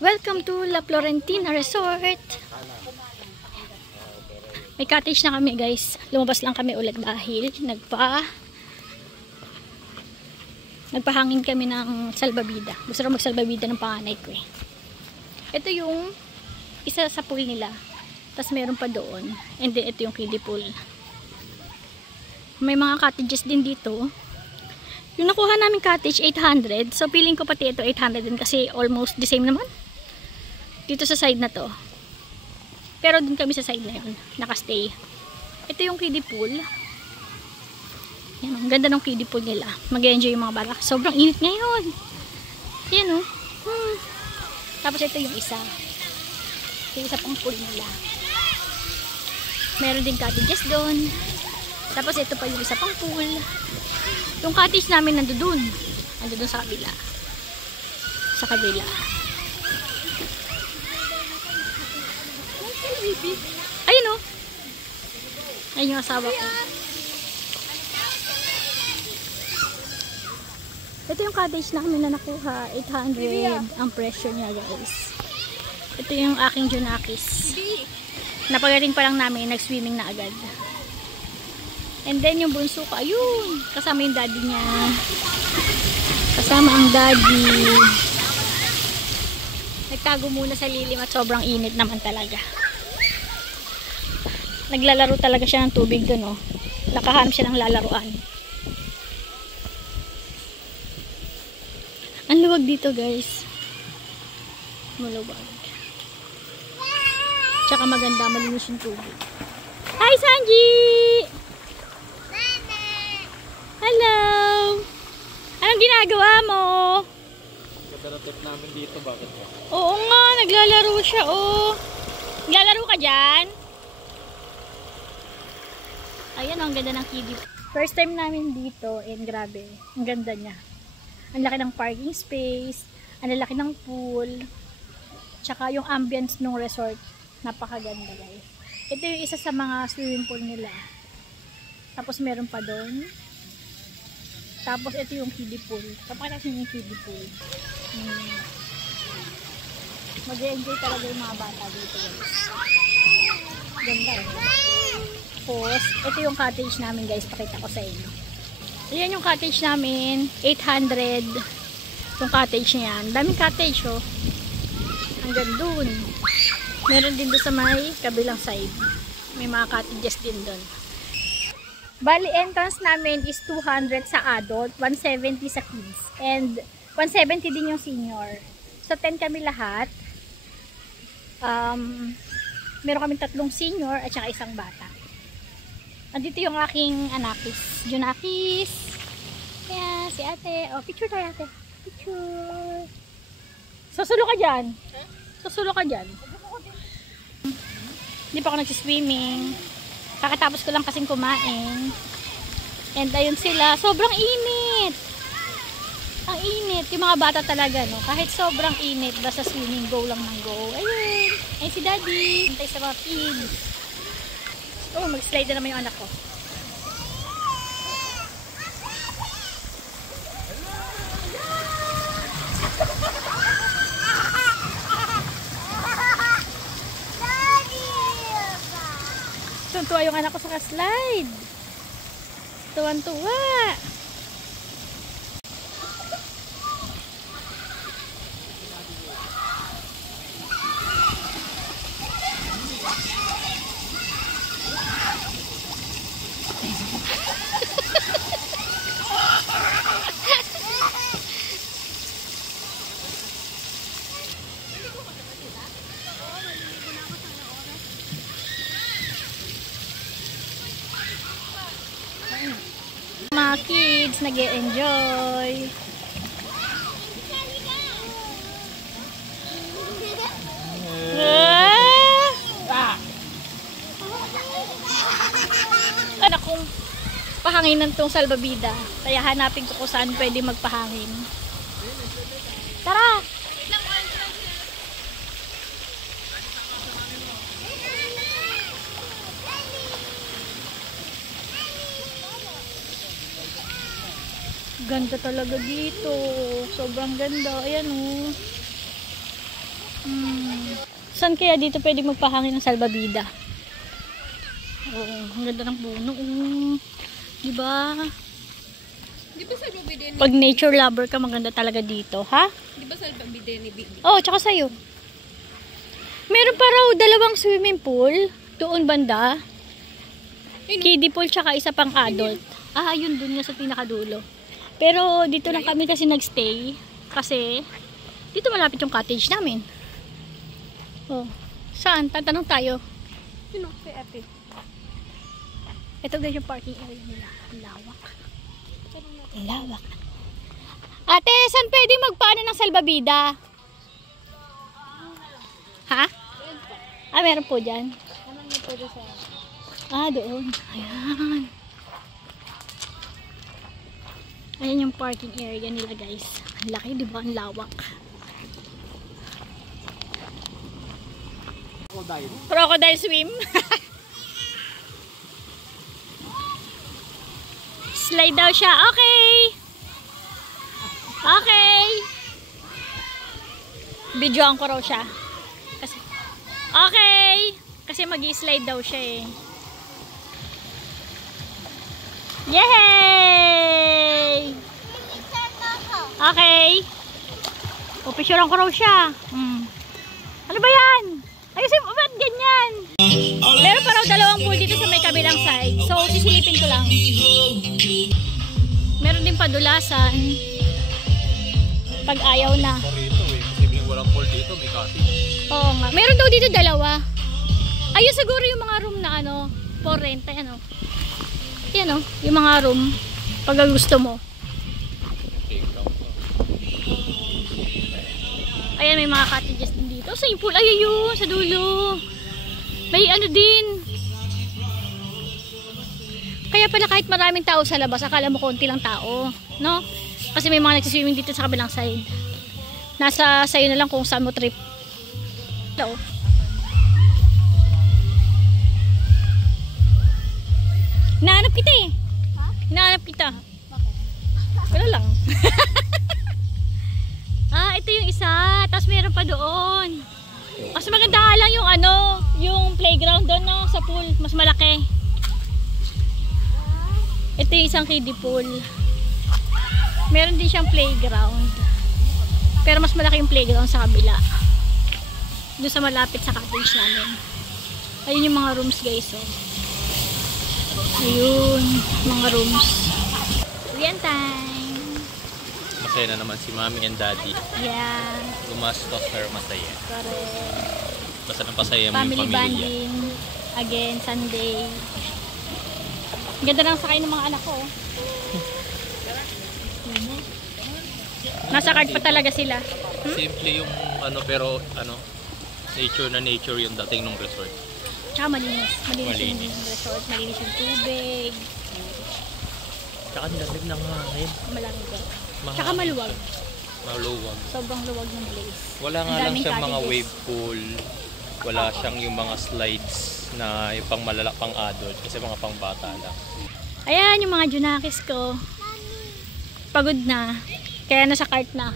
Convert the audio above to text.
Welcome to La Florentina Resort. May cottage na kami guys. Lumabas lang kami ulit dahil nagpahangin kami ng salbabida. Gusto rin magsalbabida ng panganay ko eh. Ito yung isa sa pool nila. Tapos meron pa doon. And then ito yung kiddie pool. May mga cottages din dito. Yung nakuha namin cottage, 800. So, feeling ko pati ito 800 din kasi almost the same naman. Dito sa side na to. Pero dun kami sa side na yun. Nakastay. Ito yung kiddie pool. Yan, ang ganda ng kiddie pool nila. Mag-enjoy yung mga bata. Sobrang init ngayon. Yan o. Tapos ito yung isa. Yung isa pang pool nila. Meron din cottages doon. Tapos ito pa yung isa pang pool. Yung cottage namin nandoon. Nandoon sa kabila. Sa kabila. Ayun o. Ayun yung asawa ko. Ito yung cottage namin na nakuha. 800 ang presyo niya guys. Ito yung aking Junakis. Napagaling pa lang namin. Nag-swimming na agad. And then yung bunso ko, ayun, kasama yung daddy niya. Kasama ang daddy. Nagtago muna sa lilim at sobrang init naman talaga. Naglalaro talaga siya ng tubig doon, oh. Nakahanap siya ng lalaruan. Ang luwag dito, guys. Maluwag. Tsaka maganda, malinis yung tubig. Hi, Sanji! Hello! Anong ginagawa mo? Kadaratot namin dito, bakit ba? Oo nga, naglalaro siya, oh. Naglalaro ka dyan? Ayan, oh, ang ganda ng kiddie. First time namin dito, and grabe, ang ganda niya. Ang laki ng parking space, ang laki ng pool, tsaka yung ambience ng resort, napakaganda guys. Ito yung isa sa mga swimming pool nila. Tapos meron pa doon. Tapos ito yung kiddie pool. Kapag yung kiddie pool. Mag-enjoy talaga yung mga bata dito. Ganda eh. Tapos, ito yung cottage namin guys. Pakita ko sa inyo. Ayan yung cottage namin. 800. Yung cottage niyan. Daming cottage oh. Hanggang dun. Meron din doon sa may kabilang side. May mga cottages din doon. Bali, entrance namin is 200 sa adult, 170 sa kids, and 170 din yung senior. So, 10 kami lahat. Meron kami 3 senior at saka 1 bata. Andito yung aking anakis. Junakis. Kaya, si ate. Oh, picture tayo ate. Picture. Susulo ka dyan. Susulo ka dyan. Hindi pa ako nagsiswimming. Kakatapos ko lang kasing kumain. And ayun sila. Sobrang init. Ang init. Yung mga bata talaga, no? Kahit sobrang init, basta swimming, go lang ng go. Ayun. Ayun si daddy. Hintay sa mga kids. Oh, mag-slide na naman yung anak ko. Tuwan-tuwa yung anak ko sa slide. Tuwan-tuwa. Mga kids nag-e-enjoy. Anak kong pahanginan tong salbabida. Kaya hanapin ko kung saan pwede magpahangin. Tara! Ganda talaga dito. Sobrang ganda. Ayan oh. Saan kaya dito pwede magpahangin ng salbabida? Oo, ang ganda ng puno. Diba? Di ba salbabide ni... Pag nature lover ka, maganda talaga dito, ha? Di ba salbabide ni Bibi? Oo, tsaka sa'yo. Meron pa raw dalawang swimming pool. Doon banda. Kiddie pool, tsaka isa pang adult. Ah, yun dun nga sa pinakadulo. Pero dito lang kami kasi nagstay. Kasi dito malapit yung cottage namin. Oh, saan? Tatanong tayo. Sino? Kay ate. Ito guys yung parking area nila. Ang lawak. Ang lawak. Ate, saan pwede magpaano ng salbabida? Ha? Ah, meron po dyan. Anong niyo pwede sa... Ah, doon. Ayan. Ayan yung parking area nila guys. Ang laki, di ba? Ang lawak. Crocodile swim. Slide daw siya. Okay. Okay. Videoan ko raw siya. Kasi, okay. Kasi mag-i-slide daw siya eh. Yay! Okay. O, picturean ko raw siya. Ano ba yan? Ayusin mo, ba't ganyan? Meron pa raw dalawang pool dito sa may kabilang side. So, sisilipin ko lang. Meron din padulasan. Pag ayaw na. Rito eh. Posibleng walang pool dito, may cottage. Oo nga. Meron daw dito dalawa. Ayun siguro yung mga room na ano, for rent. Ano. Yan o, yung mga room. Pag gusto mo. Ayan, may mga cottages din dito. Swimming pool, ay ayun, sa dulo. May ano din. Kaya pala kahit maraming tao sa labas, akala mo konti lang tao. No? Kasi may mga nagsiswimming dito sa kabilang side. Nasa sayo na lang kung saan mo trip. Hello. Nahanap kita eh. Ha? Nahanap kita. Bakit? Wala lang. Ah, ito yung isa. Tapos meron pa doon. Mas maganda nga lang yung ano, yung playground doon no, sa pool. Mas malaki. Ito yung isang kiddie pool. Meron din siyang playground. Pero mas malaki yung playground sa kabila. Doon sa malapit sa cottage namin. Ayun yung mga rooms guys. Oh. Ayun, mga rooms. Uwian time. Masaya na naman si Mommy and Daddy. Yeah. Gumastos pero masaya. Correct. Basta nang pasaya mo Family yung pamilya. bonding. Again, Sunday. Ganda ng sakay ng mga anak ko. Nasa card pa talaga sila. Simple yung ano pero ano nature na nature yung dating ng resort. Tsaka malinis. Malinis yung Malinis. resort. Malinis yung tubig. Tsaka nilamig ng hangin. Malamig din. Mahangin. Tsaka maluwag. Maluwag. Sobrang luwag ng place. Wala nga Ang lang daming siyang mga cottages. wave pool. Wala siyang yung mga slides na yung pang malala pang adult kasi mga pang bata lang. Ayan yung mga junakis ko. Pagod na. Kaya nasa cart na.